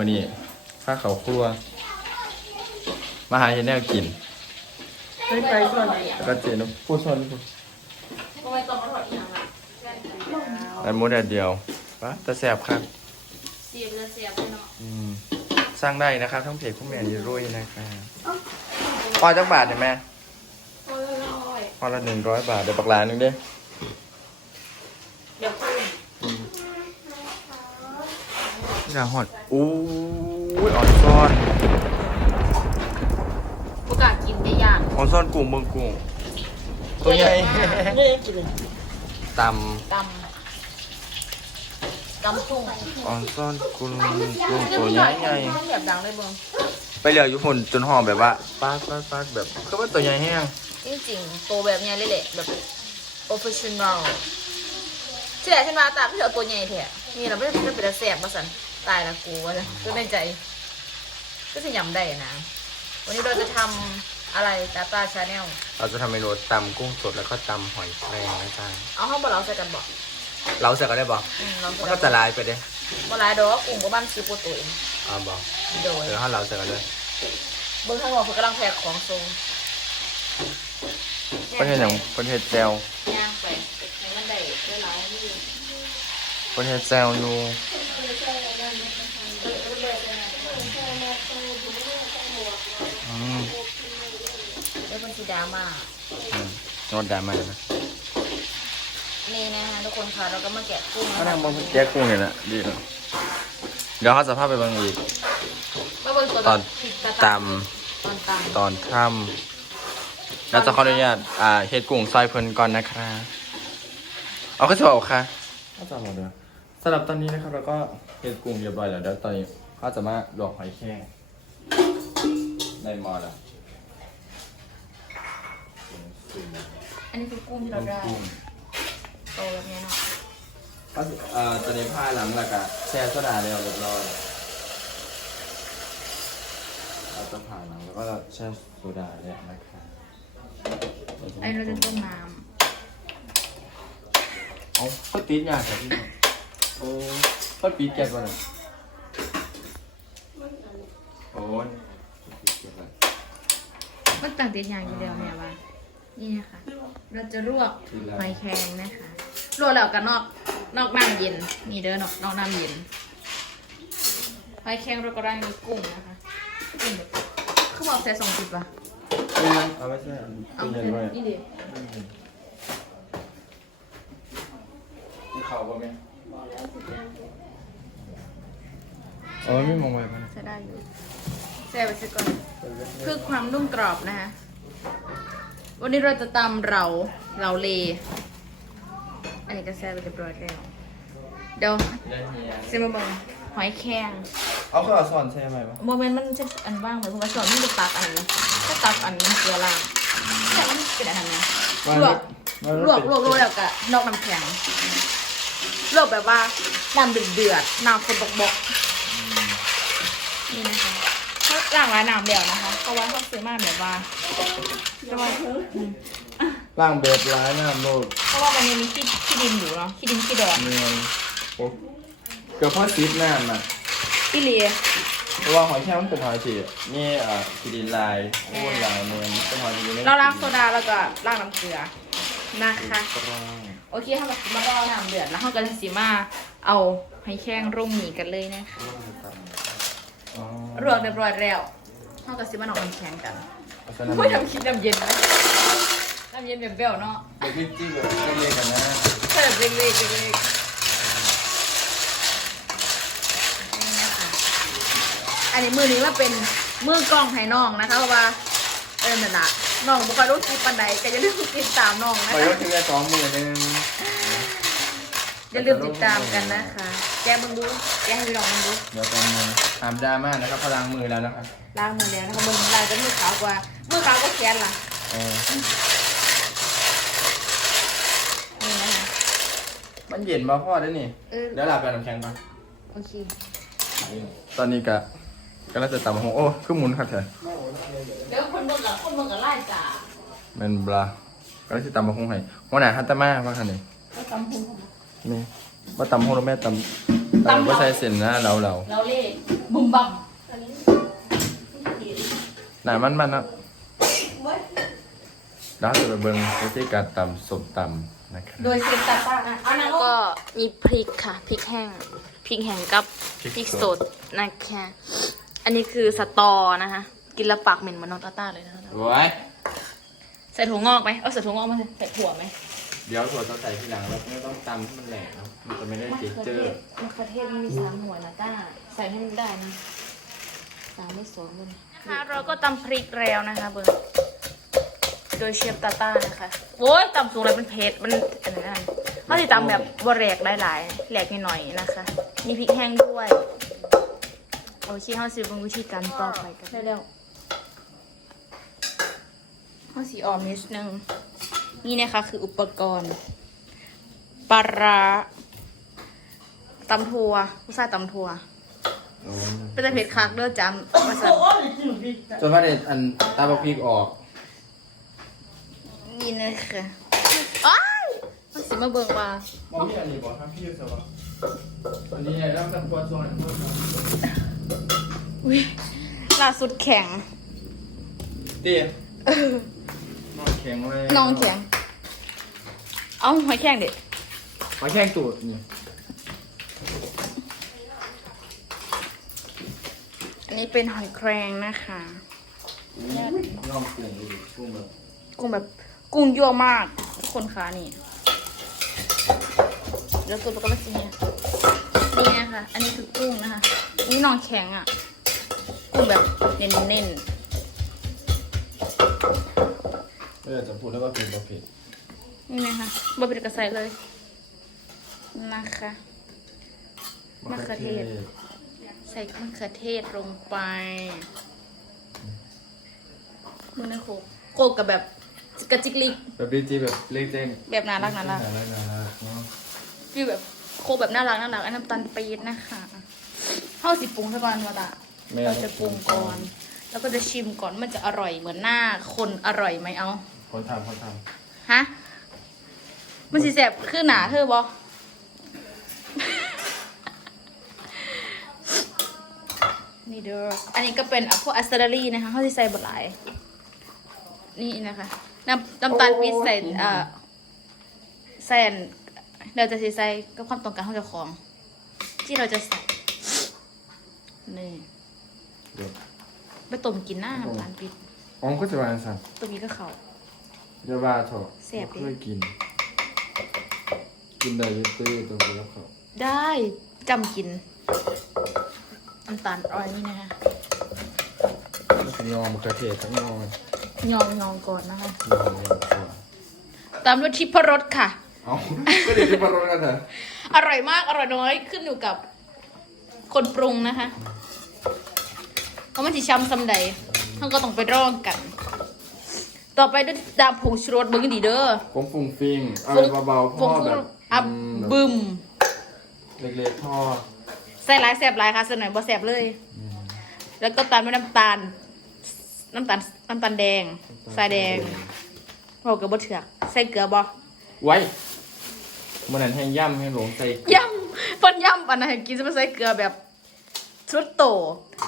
าตาชาแนลนะครับวันนี้ผ้าเขาวครัว มาหาเห็นแนวกินไม่ไปส่วนไหนแล้วก็เจนพูดชนพูดทำไมต้องมาถอดอีกอะอันมูแดดเดียวปะแต่แสบครับเสียบจะเสียบเลยเนาะอืมสร้างได้นะครับทั้งเพจคุณแม่ยีรุ่ยนะครับพอจักบาทเนี่ยแม่โอ้ยโอ้ยพอละหนึ่งร้อยบาทเดี๋ยวปักหลานหนึงเด้เดี๋ยวขึ้น ที่ดาวฮอดอู้ยอ่อนซ่อนประกาศกินได้ย่างอ่อนซ่อนกุ้งเมืองกุ้งตัวใหญ่ไม่ได้กินเลยตตำตำทุ่งำอ่อนซ่อนกุ้งกุ้งตัวใหญ่ใหญ่แบบดังเลยเบิ้งไปเหลืออยู่ฝุ่นจนหอมแบบว่าปาดปาดปาดแบบคือว่าตัวใหญ่แห้งจริงๆตัวแบบเนี้ยเลยแหละแบบ professional เชื่อฉันมาตามที่เอาตัวใหญ่แท้นี่เราไม่ได้เป็นแต่แสบมาสัน ตายละกูวะเนี่ยก็ในใจ ก็จะยำได้นะ วันนี้เราจะทำอะไรตาตาชาแนลเราจะทำเมนูตำกุ้งสดแล้วก็ตำหอยแครงนะจ๊ะเอาห้องบอเราใส่กันบอกเราเสร็จก็ได้บอกอืมเรามันก็จะลายไปเด้บอลายดอกกลุ่มก็บ้านซื้อโปรตัวเองอ่าบอกโดยเดี๋ยวถ้าเราเสร็จกันเลยเบื้องข้างนอกคือกำลังแพ็คของทรงประเทศอย่างประเทศแจวย่างไปในมันได้ได้หลายที่ประเทศแจวอยู่ ได้เป็นสีดราม่าอืมโนดดราม่านะนี่นะฮะทุกคนค่ะเราก็มาแกะกุ้งก็นะนั่คะงบนแจ๊กกุ้งเนี่ยนะดีนะเดี๋ยวเขาจะพาไปเบางอีก มาเบิ่งตัวตอนตตตอนตำำตอนค่ำเราจะขออนุญาตอ่าเฮ็ดกุ้งซอยเพิ่นก่อนนะครับเอาก็จะบอกค่ะก็จะบอกเดี๋ยวสำหรับตอนนี้นะครับเราก็เฮ็ดกุ้งเรียบร้อยแล้วเดี๋ยวตอนนี้เขาจะมาลวกหอยแครงในหม้อแล้ว อันนี้คือกุ้งที่เราได้กุ้งโตแบบนี้เนาะก็เอ่อตอนนี้ผ้าหลังแล้วก็แช่โซดาแล้วเรียบร้อยเราจะผ่าหลังแล้วก็แช่โซดาแล้วนะครับอันนี้เราจะต้มน้เอาข้าวตีนยากครับพี่โอ้ข้าวตีนแกะก่อนนะโอ้ยข้าวตีนแกะก่อนำมันต่างติดอย่างอยู่เดียวเนี่ยว่า นี่นะคะ เราจะลวกหอยแครงนะคะลวกแล้วกันนอกนอกน้ำเย็นนี่เด้อนอกนอกน้ำเย็นหอยแครงเราก็ได้มีกุ้งนะคะกุ้งแบบเขาบอกใส่สองจุดป่ะเอาไม่ใช่เอาตีนใส่เย็นไว้นี่ดิมีข่าวป่ะแม่เออไม่มองไปมันใส่ได้อยู่ใส่ไปสักก่อนคือความนุ่มกรอบนะคะ วันนี้เราจะตำเราเราเล อันนี้ก็แซ่บไปเรียบร้อยแล้วเดี๋ยวเซมาเบิงหอยแครงเอาข้าวสอนใช่ไหมปะโมเมนต์มันจะอันว่างเหมือนคุณผู้ชมที่จะตักอันนี้ก็ตักอันนี้เกลือล่างแต่มันเป็นอะไรนะลวกลวกลวกลวกแล้วก็นอกน้ำแข็งลวกแบบว่าน้ำเดือดเดือดๆน้ำคนบกบกๆนี่นะคะเขา ล้างร้านน้ำเดียวนะคะเพราะว่าเขาซื้อมาแบบว่าเพราะว่าอืมล่างเบิดร้ายน้ำโลดเพราะว่ามันยังมีขี้ขี้ดินอยู่เนาะขี้ดินขี้ดอนเนียนโอ้เกือบพอซีดน้ำอะพี่เลียเพราะว่าหอยแครงมันเป็นหอยสีนี่อ่าสีดินลายโอ้ยลายเนียนเป็นหอยสีดินเราล้างโซดาแล้วก็ล้างน้ำเกลือนะคะกรองโอเคถ้าแบบมาเราน้ำเดือดแล้วเราก็จะสีมาเอาหอยแครงรุ่มหนีกันเลยนะคะอ๋อ รวกเรียบร้อยแล้วเราก็สีมาหนอกน้ำแข็งกันเอาฉะนั้นไม่ทำคิดน้ำเย็นนะน้ำเย็นแบบเบลเนาะเด็กจิ้มแบบเล็กๆกันนะแค่แบบเล็กๆเล็กๆนี่นะคะอันนี้มือนี้ว่าเป็นมือกล้องให้น้องนะคะเพราะว่าเออนั่นแหละน้องบุคคลรู้คลิปปันใดก็อย่าลืมติดตามน้องนะไปคะยกทีละสองหมื่นนึง อย่าลืมติดตามกันนะคะ แกมึงดู แกให้พี่น้องมึงดูเดี๋ยวเป็นมือหามดราม่านะครับพลังมือแล้วนะครับล้างมือแล้วนะคะมึงลายจะมือขาวกว่า มือขาวก็แขนล่ะเออนี่นะคะมันเย็นมาพ่อได้นี่เออเดี๋ยวหลับไปน้ำแข็งก่อนโอเคตอนนี้กะก็น่าจะตำหงโอ้คือหมุนครับเถอะเดี๋ยวคนมึงกับคนมึงกับไล่จ่าแมันบลาก็น่าจะตำหงให้หัวหน้าฮัตตามาว่าคันนี้ ก็ตำ หูนี่ว่าตำหงแล้วแม่ตำเออบ่ใส่เส้นนะเราเราเราเล่บุมบัมหนามันมันนะแล้วจะไปเบิ่งวิธีการตำสมตำนะครับโดยเซฟตาต้านะอันนั้นก็มีพริกค่ะพริกแห้งพริกแห้งกับพริกสดนะคะอันนี้คือสตอนะคะกินแล้วปากเหม็นเหมือนน้องตาต้าเลยนะคะโอ้ยใส่ถั่วงอกไหมเอาใส่ถั่วงอกมาสิใส่ถั่วไหม เดี๋ยวถั่วต้องใส่ทีหลังแล้วไม่ต้องตำให้มันแหลกเนาะมันจะไม่ได้มะเจเขือเจเทอศมะเขือเทศมันมีสามหัวนะต้าใส่ให้มันได้นะสามไม่สองเลยนะคะเราก็ตำพริกแล้วนะคะเบอร์โดยเชฟตาต้านะคะโอ้ยตำสูงเลยมันเผ็ดมันอันนั้นเขาจะตำแบบบะแหลกหลายๆแหลกหน่อยๆนะคะ มีพริกแห้งด้วยโอเคเขาสิเป็นวิธีการต่อไปกันได้แล้วเขาสีออมนิดนึง นี่นะคะคืออุปกรณ์ปลาร้าตำทัวผู้ชายตำทัวเป็นแต่เผ็ดคักเด้อจำมาสั่นจนว่าเด็ดอันตาบพริกออก นี่นะคะอ้ายมันสิมาเบิ่งว่ามองพี่อันนี้บอกครับพี่สวะอันนี้เนี่ยต้องทำตัวส่วนตัวอุ้ยล่าสุดแข็งเตี้ย นอนแข็งเลยน้องแข็ง เอาหอยแข็งเด็ดหอยแข็งตูดนี่อันนี้เป็นหอยแครงนะคะน้องกุ้งดูกุ้งแบบกุ้งแบบกุ้งยั่วมากทุกคนคะนี่เดี๋ยวตัวประกอบเป็นเนี่ยนี่นะคะอันนี้คือกุ้งนะคะนี่น้องแข็งอะ กุ้งแบบเน้นๆเออจะพูดแล้วว่าเป็นประเภทนี่นะคะบะเป็นกระใสเลยนะคะมะเขือเทศ ใส่มะเขือเทศลงไปมือนะโคกโคกกับแบบกระจิกลิกแบบดีจีแบบเล็กเจ้งแบบน่ารักน่ารักน่ารักน่ารักเนาะฟีลแบบโคกแบบน่ารักน่ารักอันน้ำตาลปี๊ดนะคะเข้าสิปรุงซะก่อนวะตะเราจะปรุงก่อน แล้วก็จะชิมก่อนมันจะอร่อยเหมือนหน้าคนอร่อยไหมเอา คนทำคนทฮะ มันสิแสบคือหนาเธอบอนี่เด้อ อันนี้ก็เป็นอะพวกอัสเซอรี่นะคะเขาที่ใส่บดหลาย นี่นะคะ น้ำน้ำตาลปี๊บใส่เอ่อใส่อันเราจะใส่ก็ความต้องการของเจ้าของ ที่เราจะใส่ นี่ำเดี๋ยวไปต้มกินหน้าน้ำตาลปี๊บ อ๋อก็จะวางสั่นต้มกินก็เขา เดี๋ยวว่าเถอะแซ่บดิเคยกิน กินได้อยังตื้อตัวเดียวเขาได้จำกินน้ำตาลอ้อยนี่นะคะแล้วก็ยอมกระเทียมทั้งยอมยองยองก่อนนะคะยอมยอมตัวตามด้วยทิพรสค่ะ เอาก็เดี๋ยวจะมาโรยกันเถอะอร่อยมากอร่อยน้อยขึ้นอยู่กับคนปรุงนะคะเพราะมันจะช้ำซ้ำใดท่านก็ต้องไปร่องกัน ต่อไปด้วยดามผงชูรสเบิ้งดีเด้อผมฟุ้งฟิงเอาฟุ้งเบาๆฟพ่องแบบอับอืมบึมเล็กๆพ่อใส่หลายแสบหลายค่ะส่วนไหนบ่แสบเลยอืมแล้วก็ตามด้วยน้ำตาล น้ำตาลน้ำตาลแดงทรายแดงโอ้กับบะเถือกใส่เกลือบ่ไว้มันนั้นให้ย่ำให้หลงใส่ย่ำเพิ่นย่ำปันนะเห็นกินจะมาใส่เกลือแบบชุดโต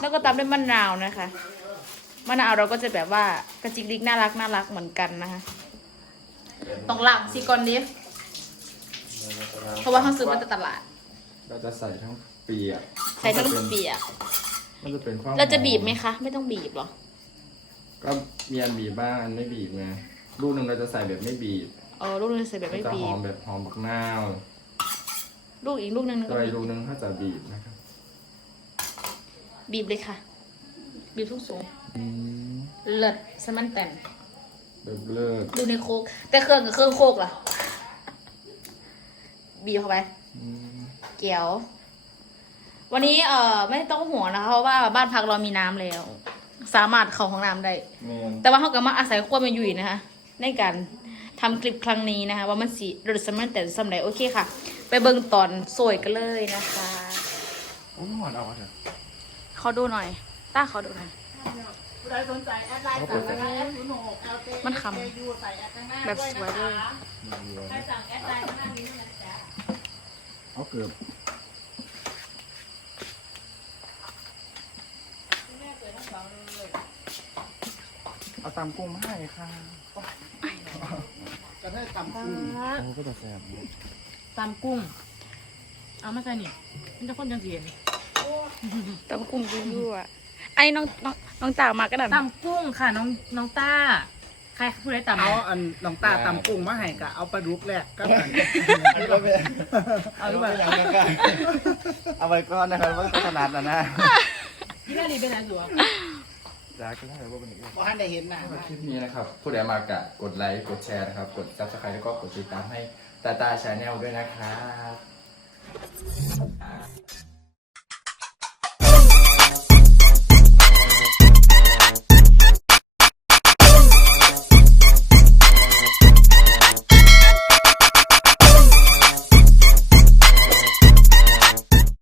แล้วก็ตามด้วยมะนาวนะคะ มะนาวเราก็จะแบบว่ากระจิกดิกน่ารักน่ารักเหมือนกันนะคะต้องล้างซีก่อนดิเพราะว่าเขาซื้อมาจากตลาด เราจะใส่ทั้งเปียกใส่ทั้งเปียกมันจะเป็นความเราจะบีบไหมคะ ไม่ต้องบีบหรอ ก็มีอันบีบบ้างอันไม่บีบไงลูกหนึ่งเราจะใส่แบบไม่บีบเออลูกนึงใส่แบบไม่จะบีหอบมแบบหอมบักนาวลูกอีกลูกนึงตัก็วบีอีบกลูกหนึงถ้าจะบีบนะครับบีบเลยค่ะ บีบทุกสูงอืมเลิศสมันแตนแบบเลิศดูในโคก แต่เครื่องกับเครื่องโคกล่ะ บีบเข้าไป อืมเกี๊ยว วันนี้เอ่อไม่ต้องห่วงนะคะเพราะว่าบ้านพักเรามีน้ำแล้ว สามารถเข้าห้องน้ำได้ แมนแต่ว่าเขาก็มาอาศัยความเป็นอยู่นะคะในการทำคลิปครั้งนี้นะคะ ว่ามันสีรสมันแต่สำไหนโอเคค่ะ ไปเบิ่งตอนสวยกันเลยนะคะ โอ้ยหอนเอาเถอะเขาดูหน่อย ต้าขอดูหน่อย ผู้ใดสนใจแอดไลน์สั่นคแอดศูนย์หกเอลตมันำใส่แอดข้างหแบบสวยเลยคะสั่งแอดไลน์ข้างหน้านี้เท่านั้จ้เอาเกือบเอาตำกุ้งมาให้ค่ะจะได้ตำกุ้งโอ้ก็จะแซ่บตำกุ้ง เอามาใส่นี่มันจะคนจังเสียนตำกุ้งยั่วๆ อ้น้องน้องน้องจ่ามากระดับตำกุ้งค่ะน้องน้องต้า ใครพูดได้ตำเอาอันน้องตาตำกุ้งมาให้กะเอาปลาดุกแรกก็อันเอาดีกว่ายังกันเอาไว้ก่อนนะครับว่าขนาดนั้นนะพี่นาลีเป็นอะไรสัวจ้าก็ได้ว่าเป็นอีกบ่ทันได้เห็นหน้าคลิปนี้นะครับผู้ใดมากะกดไลค์กดแชร์นะครับ กด subscribe แล้วก็กดติดตามให้ตาตาชาแนลด้วยนะครับ